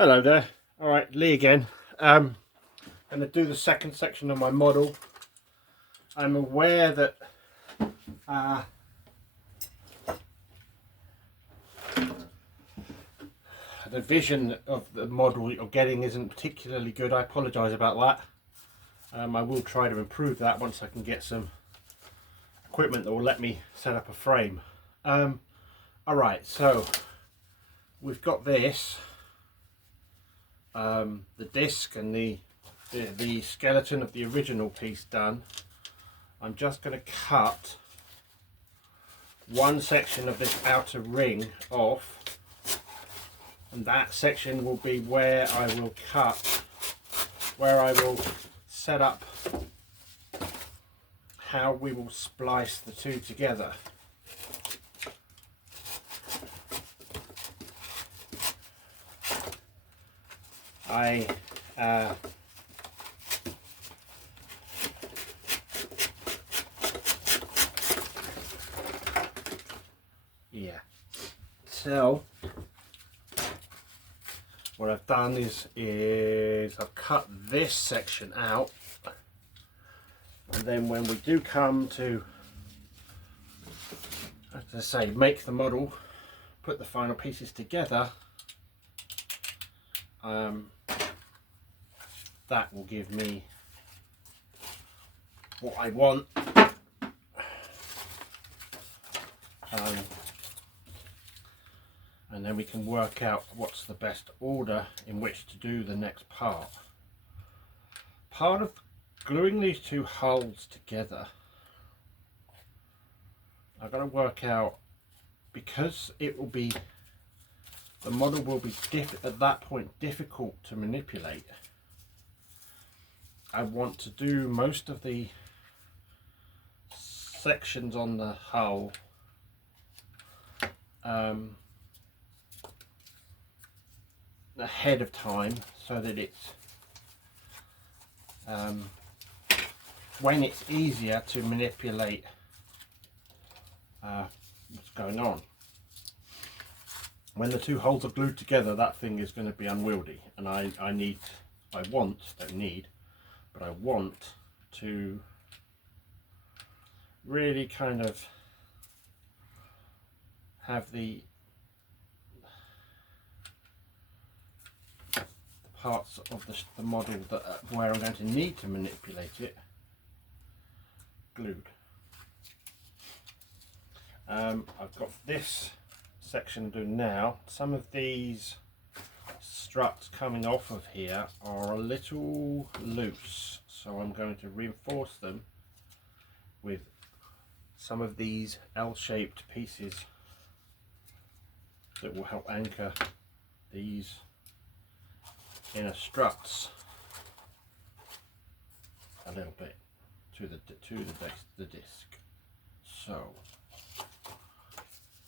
Hello there. Alright, Lee again. I'm going to do the second section of my model. I'm aware that the vision of the model you're getting isn't particularly good. I apologise about that. I will try to improve that once I can get some equipment that will let me set up a frame. Alright, so we've got this, the disc and the skeleton of the original piece done. I'm just going to cut one section of this outer ring off, and that section will be where I will set up how we will splice the two together. So what I've done is I've cut this section out, and then when we do come to, as I say, make the model, put the final pieces together, that will give me what I want. And then we can work out what's the best order in which to do the next part. Part of gluing these two hulls together, I've got to work out, because it will be, the model will be at that point difficult to manipulate. I want to do most of the sections on the hull ahead of time, so that it's when it's easier to manipulate what's going on. When the two holes are glued together, that thing is going to be unwieldy, and I want to really kind of have the parts of the model that where I'm going to need to manipulate it glued. I've got this section to do now. Some of these struts coming off of here are a little loose, so I'm going to reinforce them with some of these L-shaped pieces that will help anchor these inner struts a little bit to the disc. So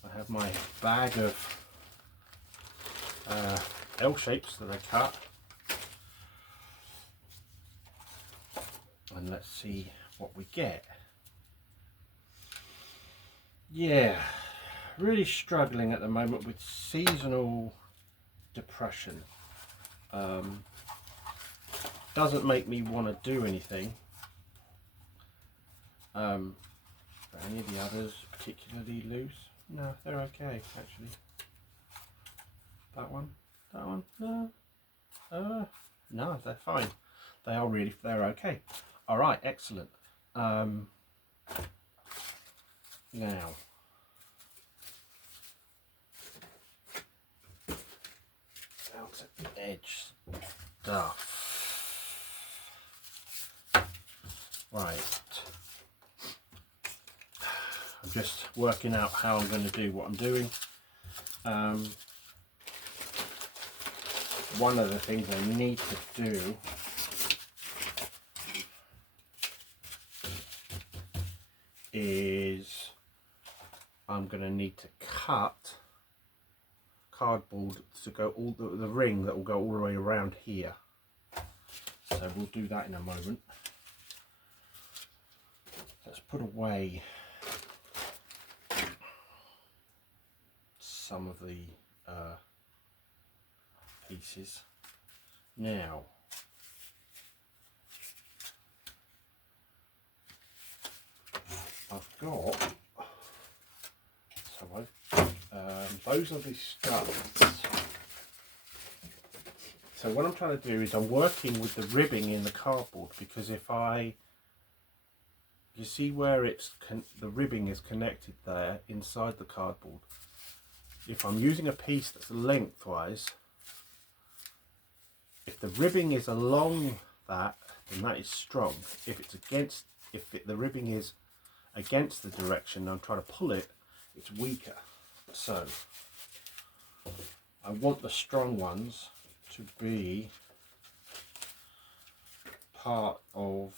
I have my bag of L shapes that I cut, and let's see what we get. Yeah, really struggling at the moment with seasonal depression. Doesn't make me want to do anything. Are any of the others particularly loose? No, they're okay actually. That one, no, no, they're fine. They're okay. All right, excellent. Now, out at the edge stuff. Right. I'm just working out how I'm going to do what I'm doing. One of the things I need to do is I'm going to need to cut cardboard to go all the ring that will go all the way around here. So we'll do that in a moment. Let's put away some of the pieces. Now, I've got, so those are the studs. So what I'm trying to do is I'm working with the ribbing in the cardboard, because if you see where the ribbing is connected there inside the cardboard. If I'm using a piece that's lengthwise, if the ribbing is along that, then that is strong. If the ribbing is against the direction I'm trying to pull it, it's weaker. So I want the strong ones to be part of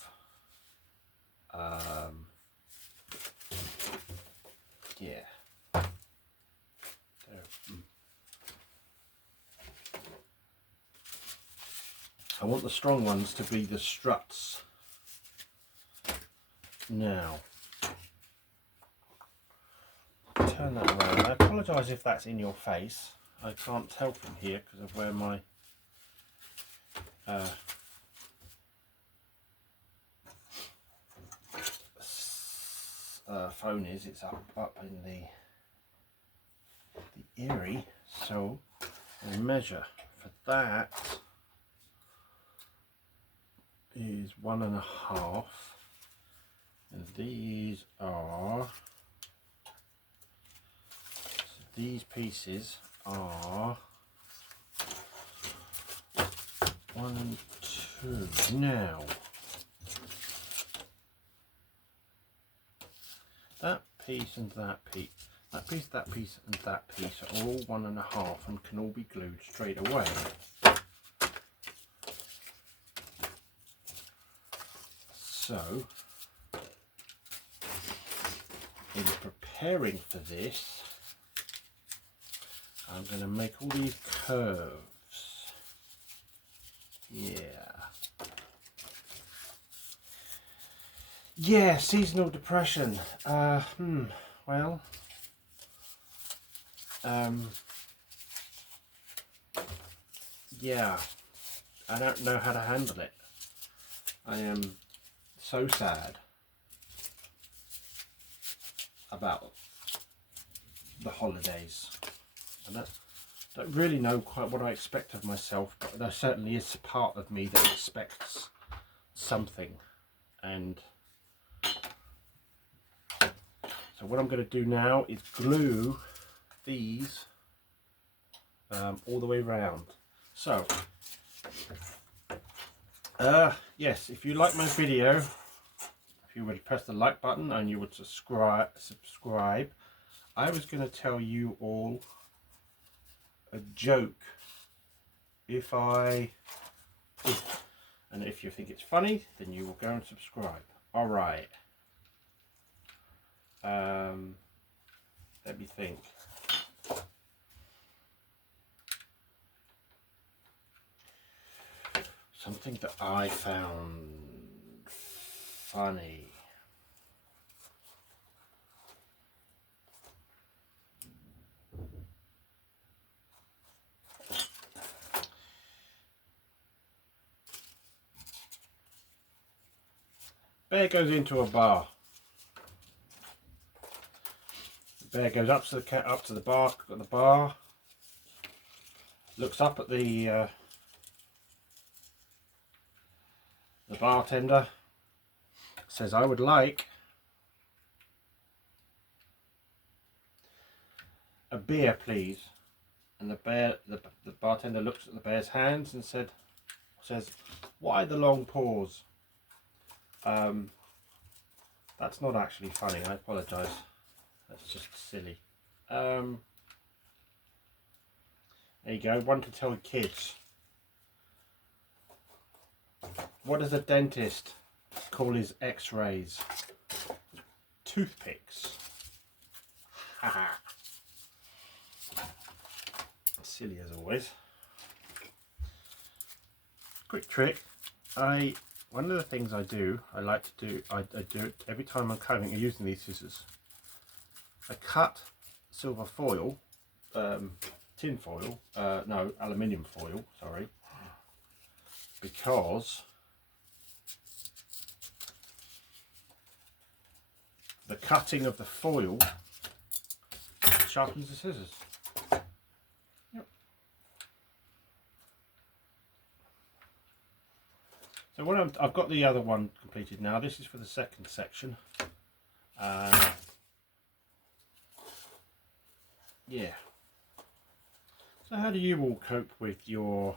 yeah. I want the strong ones to be the struts. Now, turn that around. I apologise if that's in your face. I can't tell from here because of where my phone is. It's up in the Erie. So I measure for that is 1.5, and these are, so these pieces are 1 and 2. Now that piece and that piece, that piece, that piece and that piece are all 1.5 and can all be glued straight away. So, in preparing for this, I'm going to make all these curves. Yeah, seasonal depression. Well, yeah, I don't know how to handle it. I am so sad about the holidays. I don't really know quite what I expect of myself, but there certainly is a part of me that expects something. And so what I'm going to do now is glue these all the way around. So yes, if you like my video, if you would press the like button and you would subscribe. I was going to tell you all a joke. If you think it's funny, then you will go and subscribe. All right. Let me think. Something that I found funny. Bear goes into a bar. The bear goes up to the bar, looks up at the bartender, says, "I would like a beer, please." And the bartender looks at the bear's hands and says, "Why the long pause?" That's not actually funny. I apologise. That's just silly. There you go. One to tell kids. What does a dentist call his X-rays? Toothpicks. Haha. Silly as always. Quick trick. One of the things I like to do, I do it every time I'm cutting using these scissors. I cut silver foil, tin foil, no, aluminium foil, sorry, because the cutting of the foil sharpens the scissors. Yep. So what I've got the other one completed now. This is for the second section. Yeah. So how do you all cope with your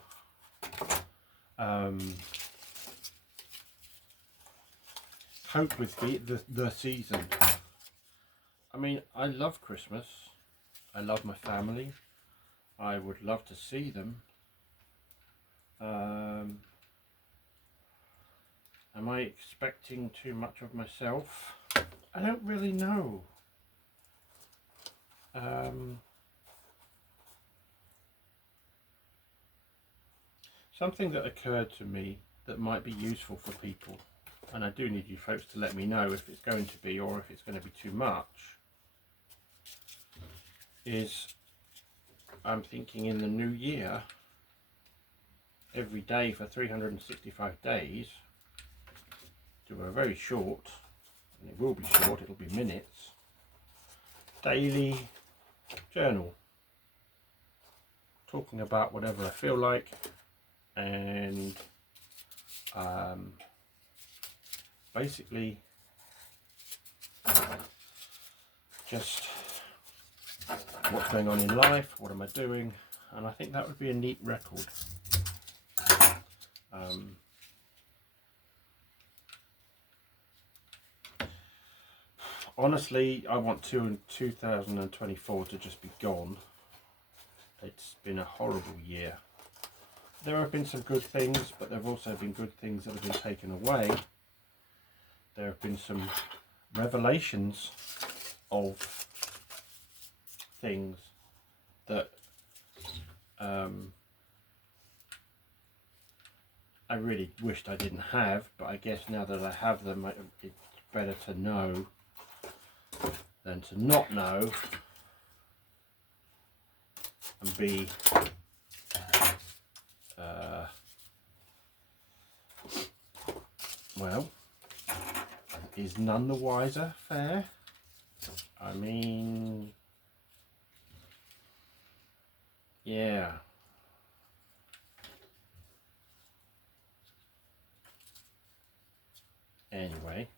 the season? I mean, I love Christmas. I love my family. I would love to see them. Am I expecting too much of myself? I don't really know. Something that occurred to me that might be useful for people, and I do need you folks to let me know if it's going to be or if it's going to be too much, is I'm thinking in the new year, every day for 365 days, do a very short, and it will be short, it'll be minutes, daily journal, talking about whatever I feel like, and basically just what's going on in life, what am I doing, and I think that would be a neat record. Honestly, I want 2024 to just be gone. It's been a horrible year. There have been some good things, but there have also been good things that have been taken away. There have been some revelations of things that I really wished I didn't have, but I guess now that I have them, it's better to know than to not know and be well, is none the wiser fair? I mean, yeah. Anyway.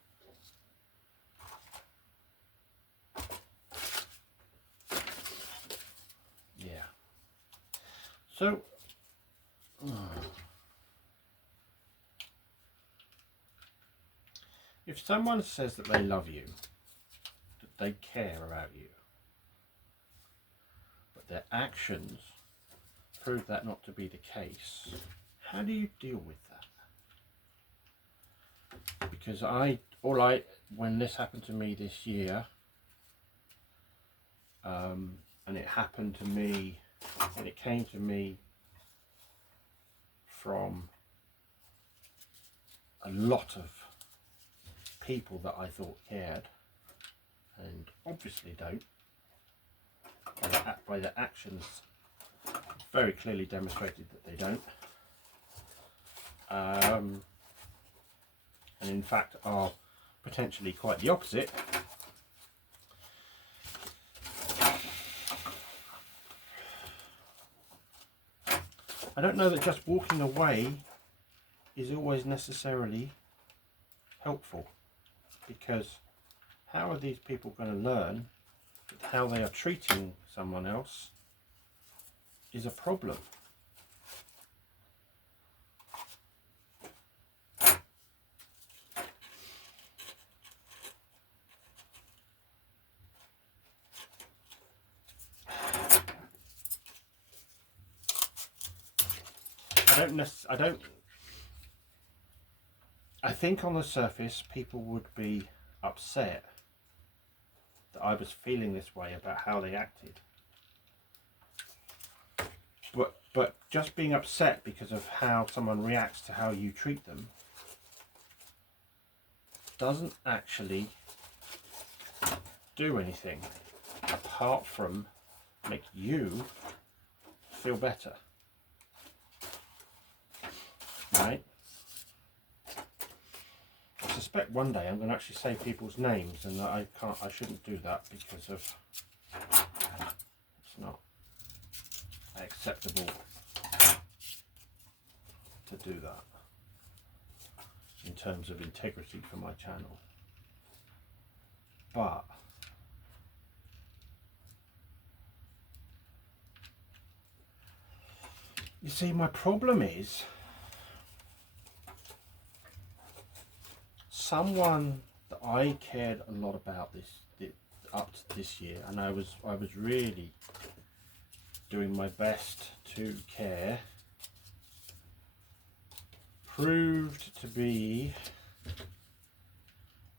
Yeah. So, if someone says that they love you, that they care about you, but their actions prove that not to be the case, how do you deal with that? Because when this happened to me this year, and it happened to me, and it came to me from a lot of people that I thought cared, and obviously don't. By their actions, very clearly demonstrated that they don't. And in fact are potentially quite the opposite. I don't know that just walking away is always necessarily helpful, because how are these people going to learn that how they are treating someone else is a problem? I think on the surface people would be upset that I was feeling this way about how they acted. But just being upset because of how someone reacts to how you treat them doesn't actually do anything apart from make you feel better, right? I suspect one day I'm going to actually say people's names, and I shouldn't do that because of it's not acceptable to do that in terms of integrity for my channel. But you see, my problem is someone that I cared a lot about up to this year, and I was really doing my best to care, proved to be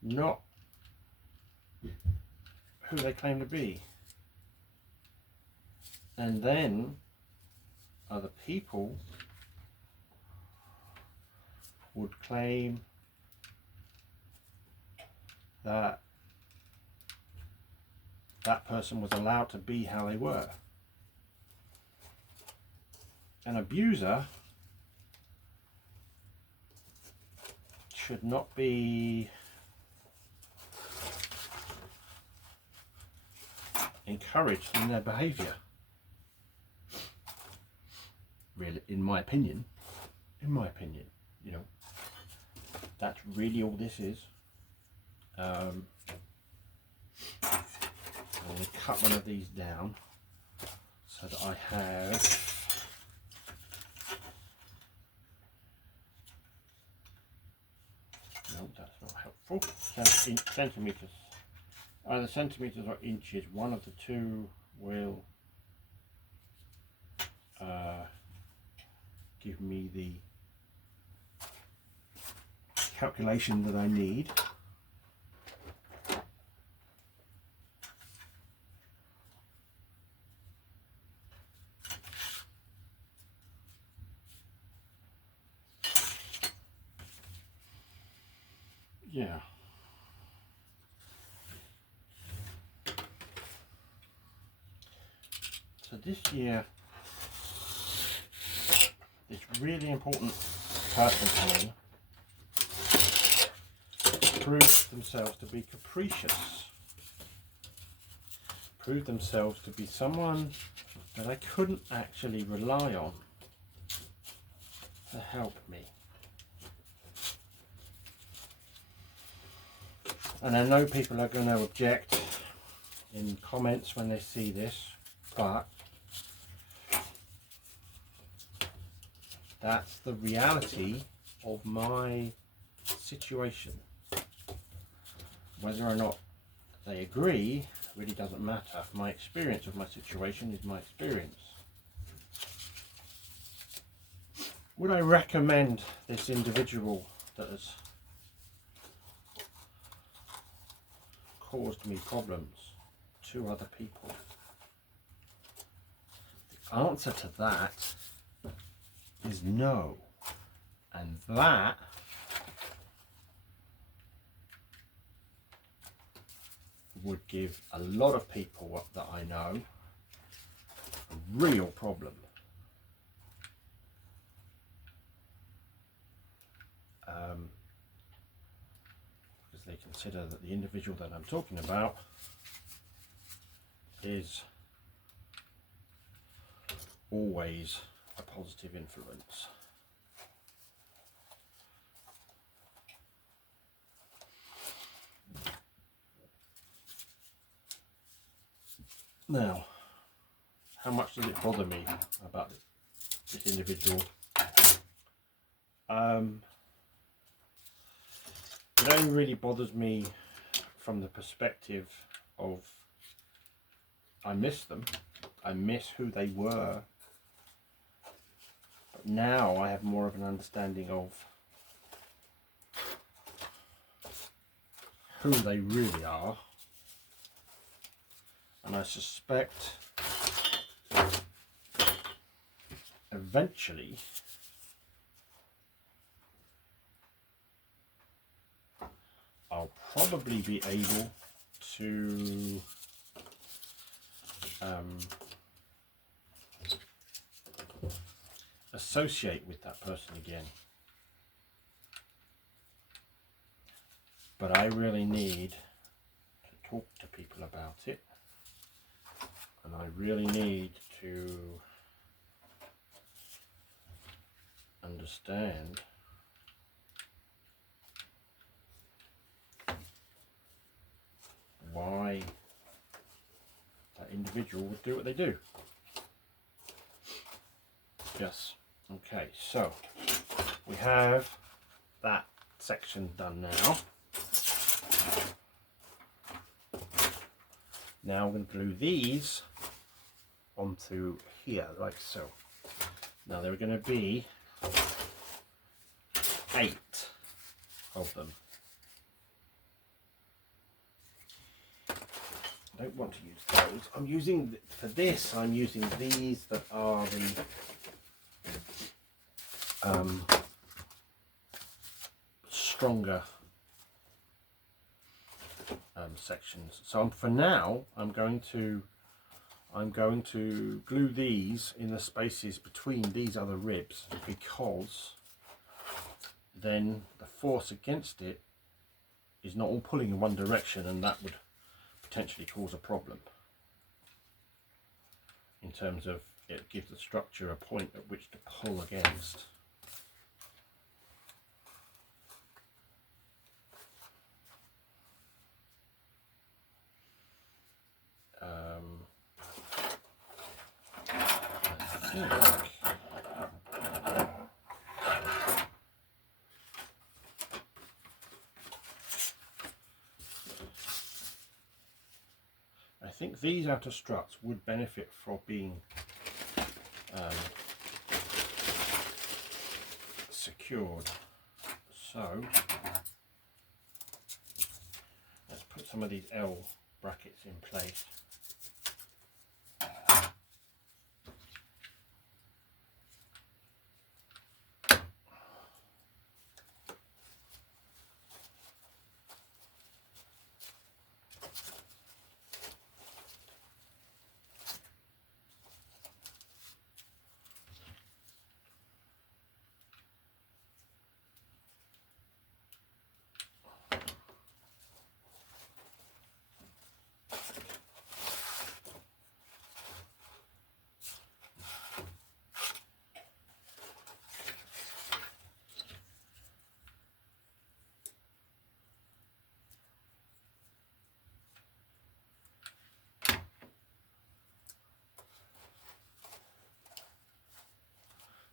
not who they claim to be. And then other people would claim that that person was allowed to be how they were. An abuser should not be encouraged in their behaviour. Really, in my opinion, you know, that's really all this is. I'm going to cut one of these down so that I have no, that's not helpful. Centimeters. Either centimeters or inches. One of the two will give me the calculation that I need. Yeah. So this year, this really important person coming proved themselves to be capricious, proved themselves to be someone that I couldn't actually rely on to help me. And I know people are going to object in comments when they see this, but that's the reality of my situation. Whether or not they agree really doesn't matter. My experience of my situation is my experience. Would I recommend this individual that has caused me problems to other people? The answer to that is no. And that would give a lot of people that I know a real problem. Because they consider that the individual that I'm talking about is always a positive influence. Now, how much does it bother me about this individual? It only really bothers me from the perspective of I miss them, I miss who they were, but now I have more of an understanding of who they really are, and I suspect eventually I'll probably be able to associate with that person again. But I really need to talk to people about it, and I really need to understand why that individual would do what they do. Yes. Okay, so we have that section done now. Now I'm going to glue these onto here, like so. Now there are going to be 8 of them. I don't want to use those. I'm using, for this, I'm using these that are the stronger sections. So for now, I'm going to glue these in the spaces between these other ribs, because then the force against it is not all pulling in one direction, and that would potentially cause a problem in terms of it gives the structure a point at which to pull against. I think these outer struts would benefit from being secured. So let's put some of these L brackets in place.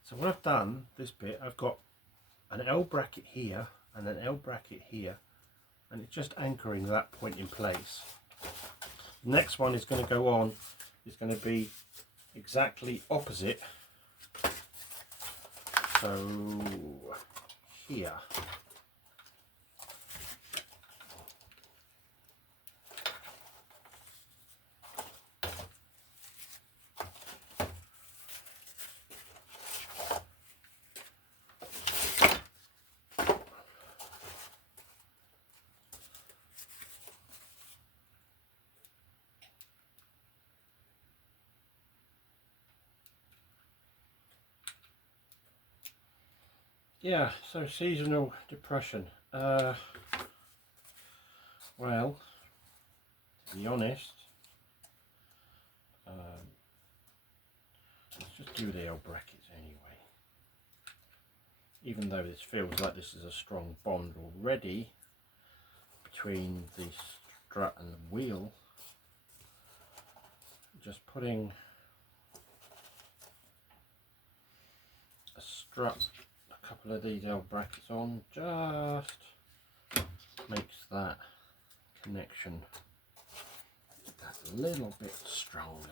So what I've done, this bit, I've got an L bracket here and an L bracket here, and it's just anchoring that point in place. The next one is going to go on, is going to be exactly opposite. So here. Yeah, so seasonal depression. Well, to be honest, let's just do the L brackets anyway. Even though this feels like this is a strong bond already between the strut and the wheel, just putting a strut, a couple of these L brackets on, just makes that connection that little bit stronger.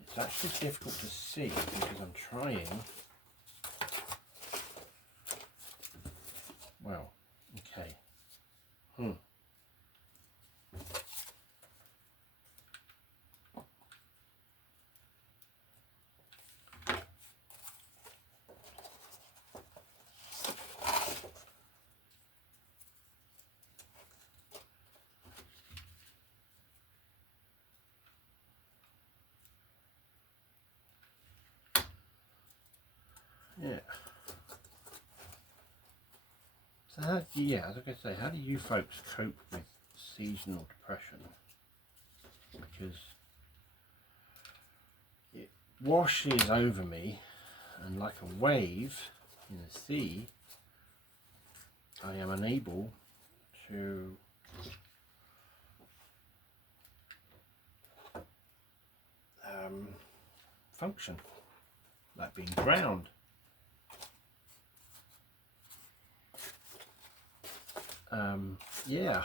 It's actually difficult to see because I'm trying. Well, okay. So how, yeah, as I say, how do you folks cope with seasonal depression? Because it washes over me, and like a wave in the sea, I am unable to function, like being drowned. Yeah.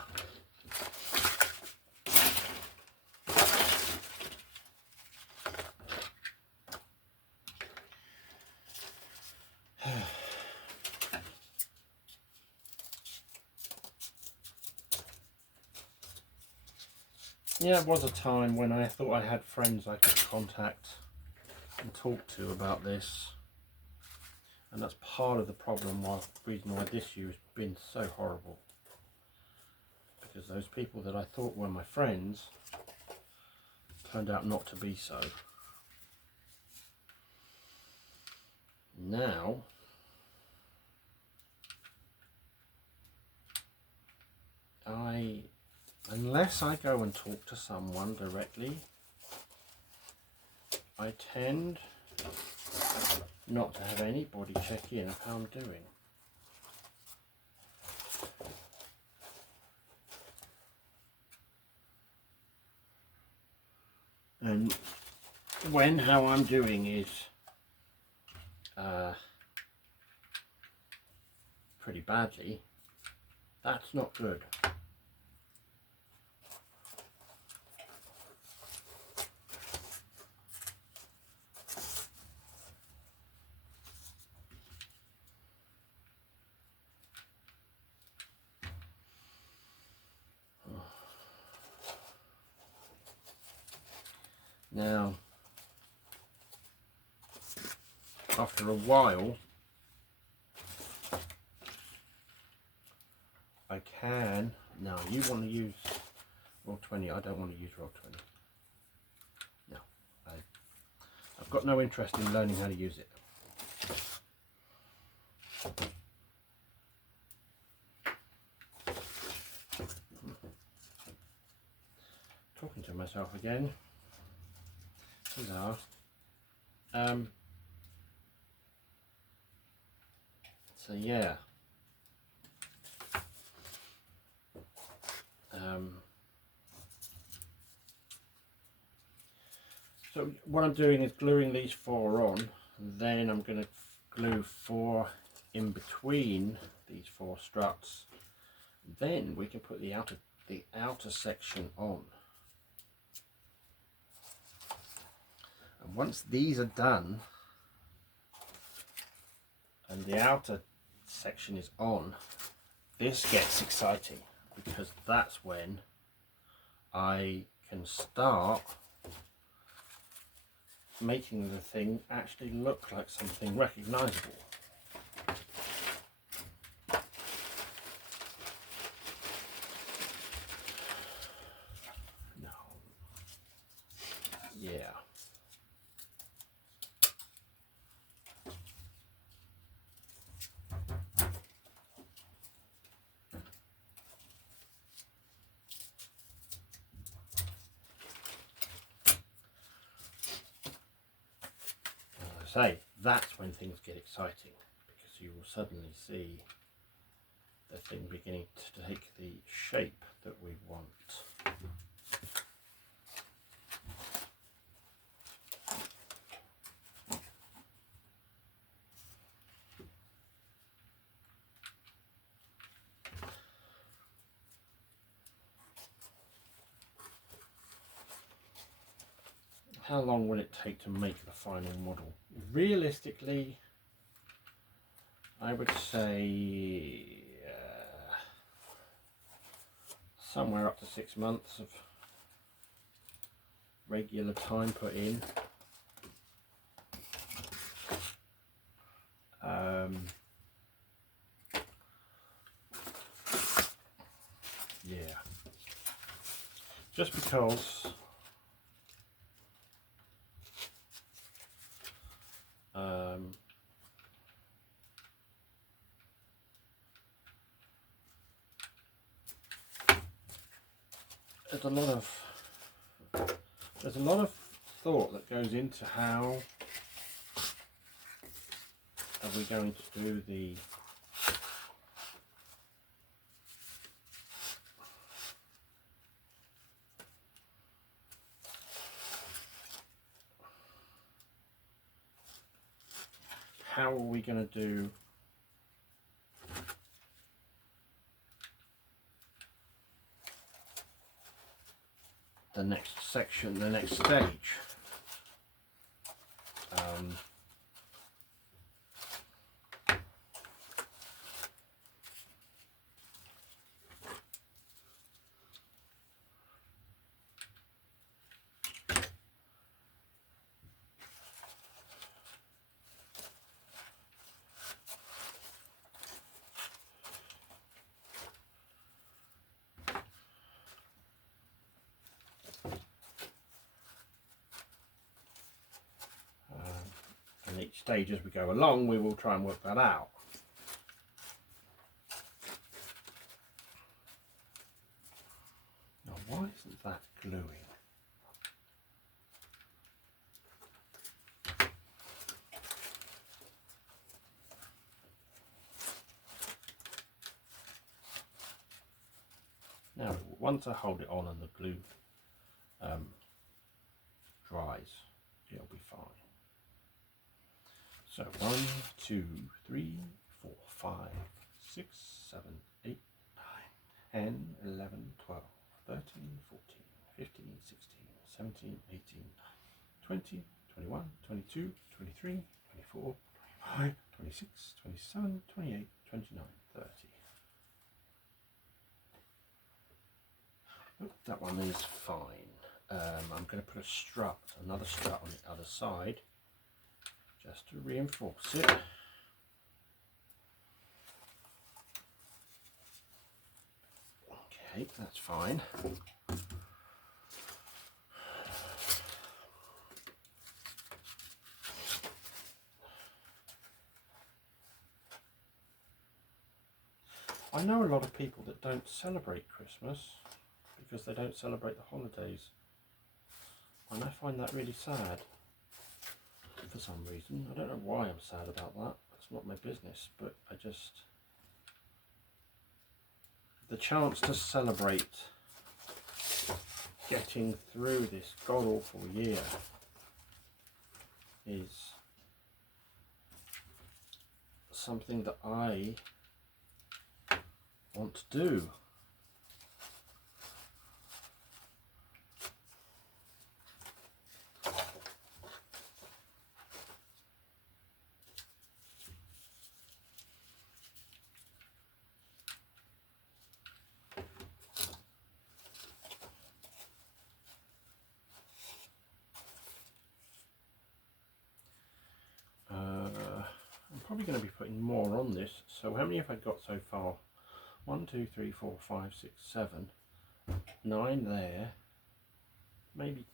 Yeah, it was a time when I thought I had friends I could contact and talk to about this, and that's part of the problem, reason why this year has been so horrible, because those people that I thought were my friends turned out not to be so. Now unless I go and talk to someone directly, I tend not to have anybody check in of how I'm doing. And when how I'm doing is pretty badly, that's not good. Now, after a while, I can. No, you want to use Roll20. I don't want to use Roll20. No, I've got no interest in learning how to use it. Talking to myself again. Huzzah. So yeah. So what I'm doing is gluing these 4 on, then I'm going to glue 4 in between these 4 struts. Then we can put the outer section on. And once these are done and the outer section is on, this gets exciting, because that's when I can start making the thing actually look like something recognizable. No. Yeah. Say, that's when things get exciting, because you will suddenly see the thing beginning to take the shape that we want. How long will it take to make the final model? Realistically, I would say somewhere up to 6 months of regular time put in. Yeah, just because there's a lot of thought that goes into how are we going to do the how are we going to do the next section, the next stage. And each stage as we go along, we will try and work that out. Now, why isn't that gluing? Now, once I hold it on and the glue dries, it'll be fine. So 1, 2, 3, 4, 5, 6, 7, 8, 9, 10, 11, 12, 13, 14, 15, 16, 17, 18, 20, 21, 22, 23, 24, 25, 26, 27, 28, 29, 30. Oh, that one is fine. I'm going to put a strut, another strut on the other side, just to reinforce it. Okay, that's fine. I know a lot of people that don't celebrate Christmas because they don't celebrate the holidays, and I find that really sad for some reason. I don't know why I'm sad about that. It's not my business, but I just, the chance to celebrate getting through this god awful year is something that I want to do. I'm probably going to be putting more on this. So how many have I got so far? 1, 2, 3, 4, 5, 6, 7, 9 there, maybe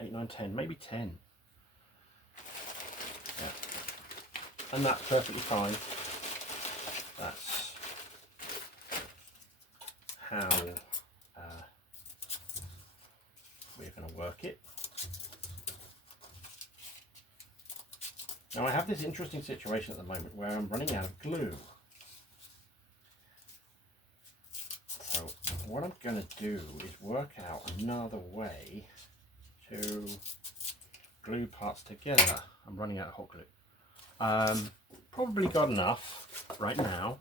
8, 9, 10, maybe 10. Yeah. And that's perfectly fine. That's how we're going to work it. Now I have this interesting situation at the moment where I'm running out of glue. So what I'm going to do is work out another way to glue parts together. I'm running out of hot glue. Probably got enough right now.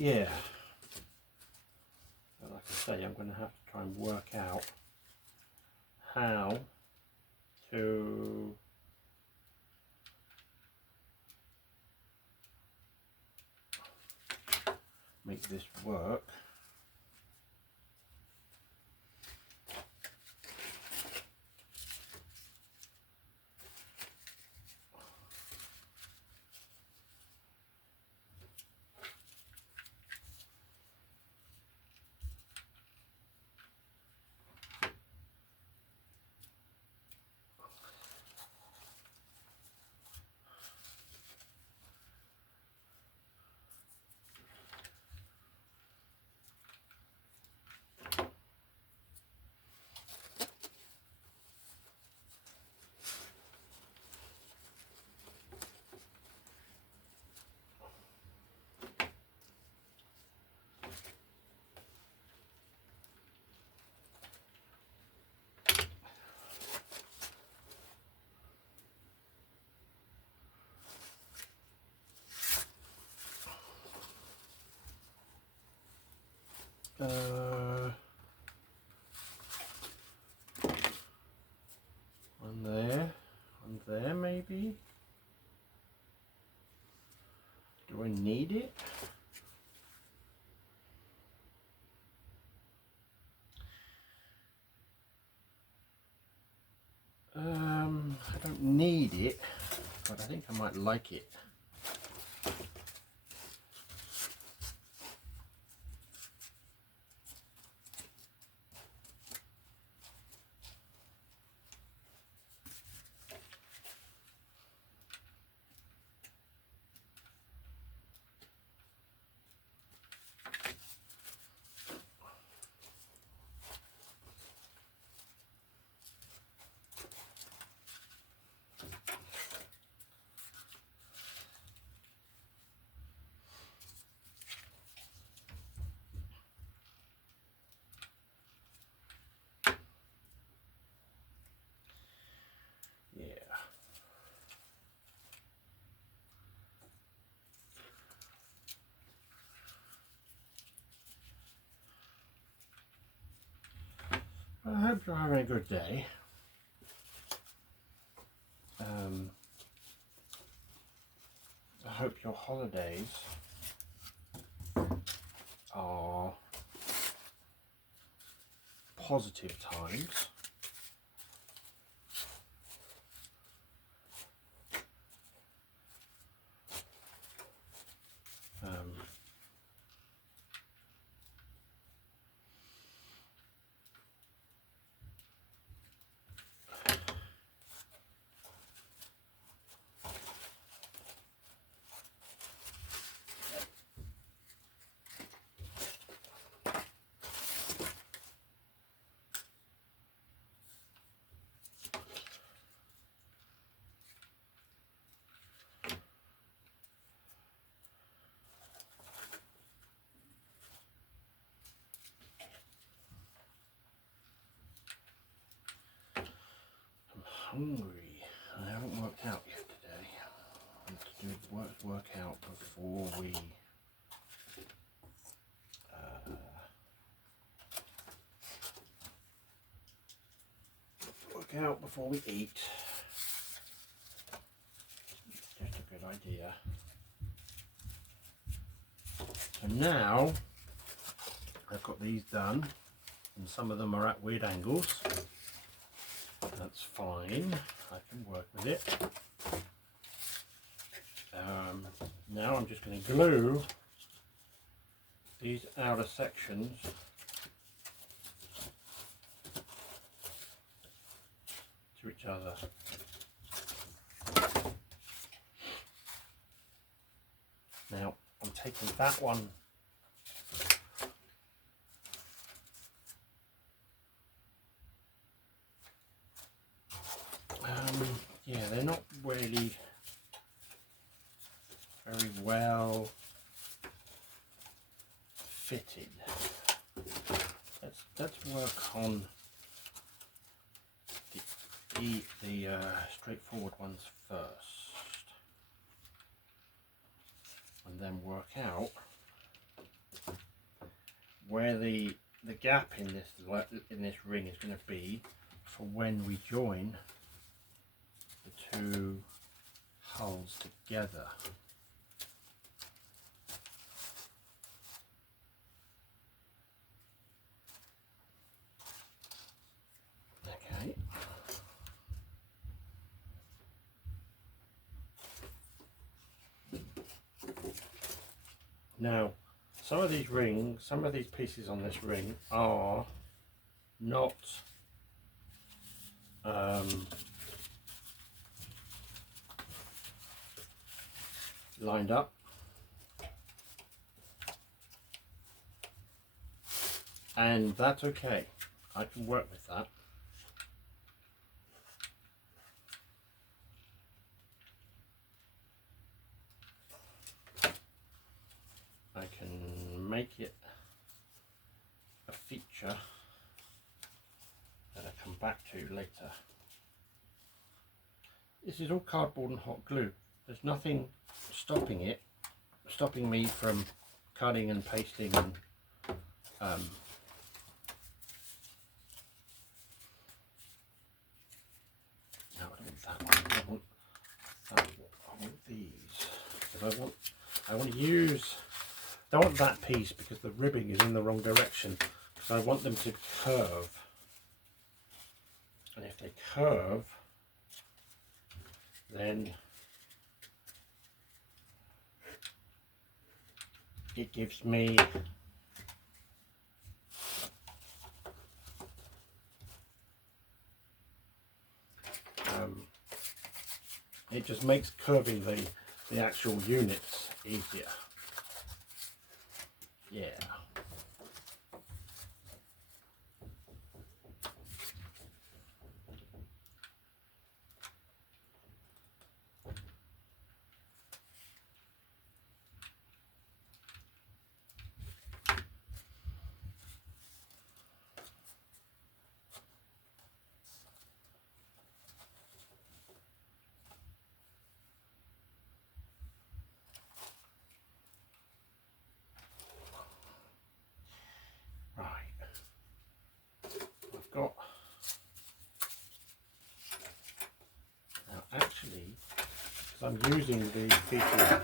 Yeah, but like I say, I'm going to have to try and work out how to make this work. One there maybe. Do I need it? I don't need it, but I think I might like it. I hope you're having a good day. I hope your holidays are positive times. Hungry. I haven't worked out yet today. I need to work out before we eat. Just a good idea. So now I've got these done, and some of them are at weird angles. That's fine, I can work with it. Now I'm just going to glue these outer sections to each other. Now I'm taking that one yeah, they're not really very well fitted. Let's work on the straightforward ones first, and then work out where the gap in this ring is going to be for when we join the two hulls together. Okay. Now, some of these pieces on this ring are not lined up, and that's okay. I can work with that. I can make it a feature that I come back to later. This is all cardboard and hot glue. There's nothing stopping me from cutting and pasting and No, I don't want that one. I want that one. I want these. I want to use. I don't want that piece because the ribbing is in the wrong direction. So I want them to curve. And if they curve, then it gives me it just makes curving the actual units easier. Yeah. I've got, now actually, because I'm using the feature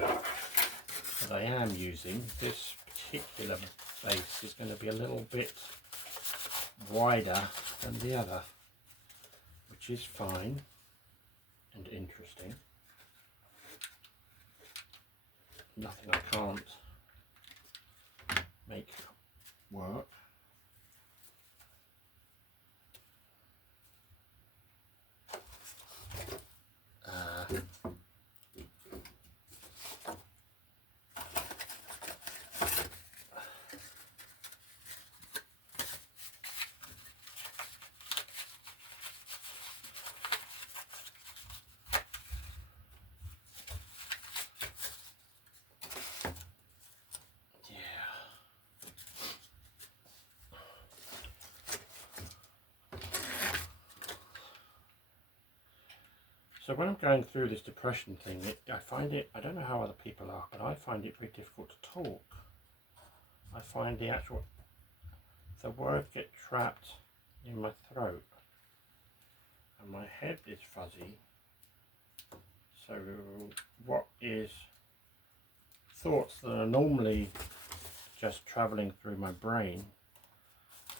that I am using, this particular base is going to be a little bit wider than the other, which is fine and interesting. Nothing I can't make work. So when I'm going through this depression thing, I find it, I don't know how other people are, but I find it very difficult to talk. I find the words get trapped in my throat and my head is fuzzy. So what is thoughts that are normally just travelling through my brain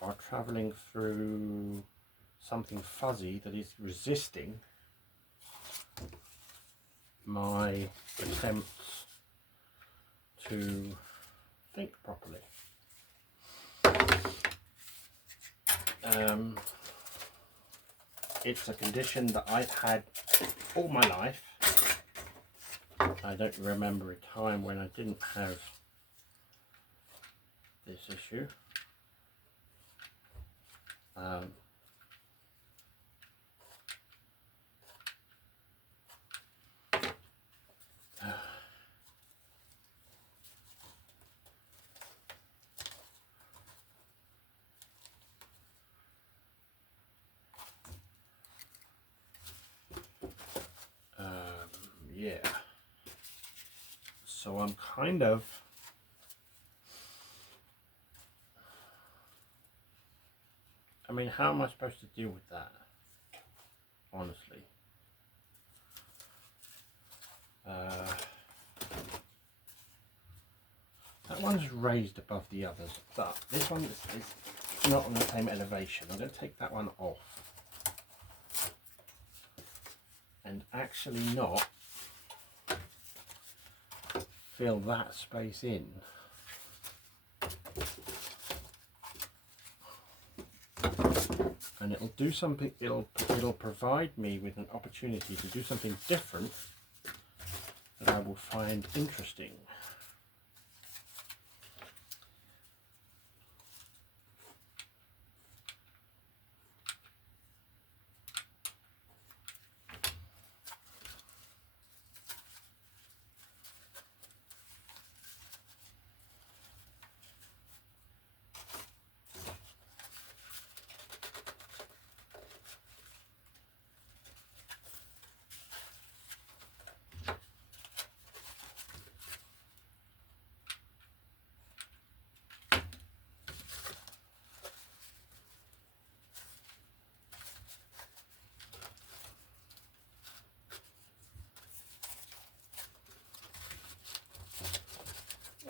are travelling through something fuzzy that is resisting my attempts to think properly. It's a condition that I've had all my life. I don't remember a time when I didn't have this issue. Yeah. So I'm kind of I mean, how am I supposed to deal with that? Honestly. That one's raised above the others, but this one is not on the same elevation. I'm going to take that one off and actually not fill that space in. And it'll do something, it'll provide me with an opportunity to do something different that I will find interesting.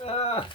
Ah.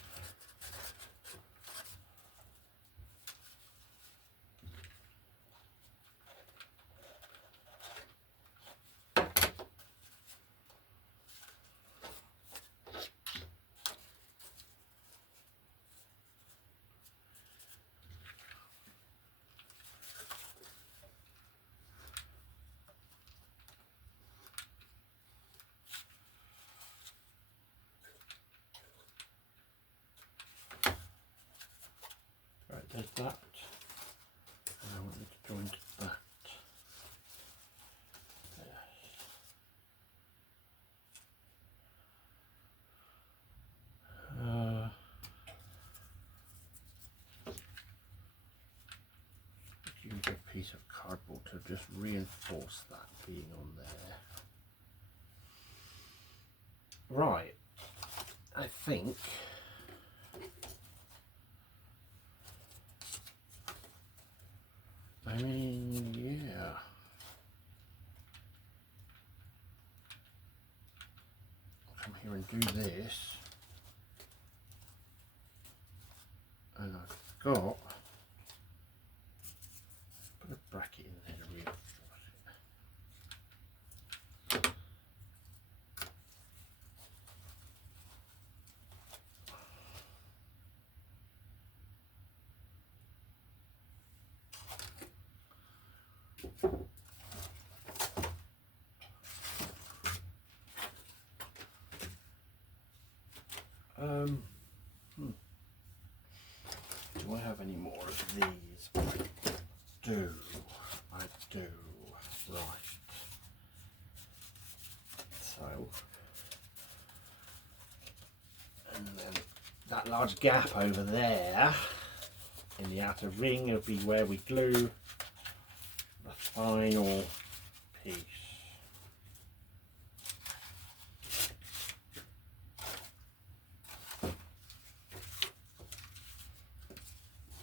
Right, there's that. And I want you to join that. Use a piece of cardboard to just reinforce that being on there. Right, I think yeah. I'll come here and do this. And I've got put a bracket in there to reinforce it. Do I have any more of these? I do. I do. Right. So, and then that large gap over there in the outer ring will be where we glue the final piece.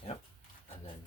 Yep, and then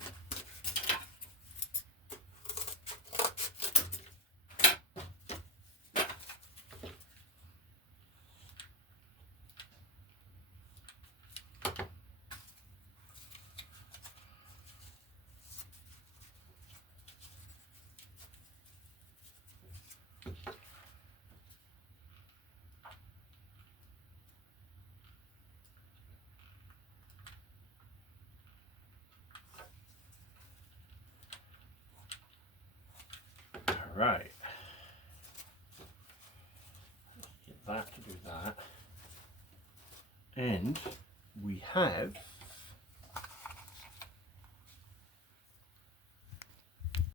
right. Get that to do that. And we have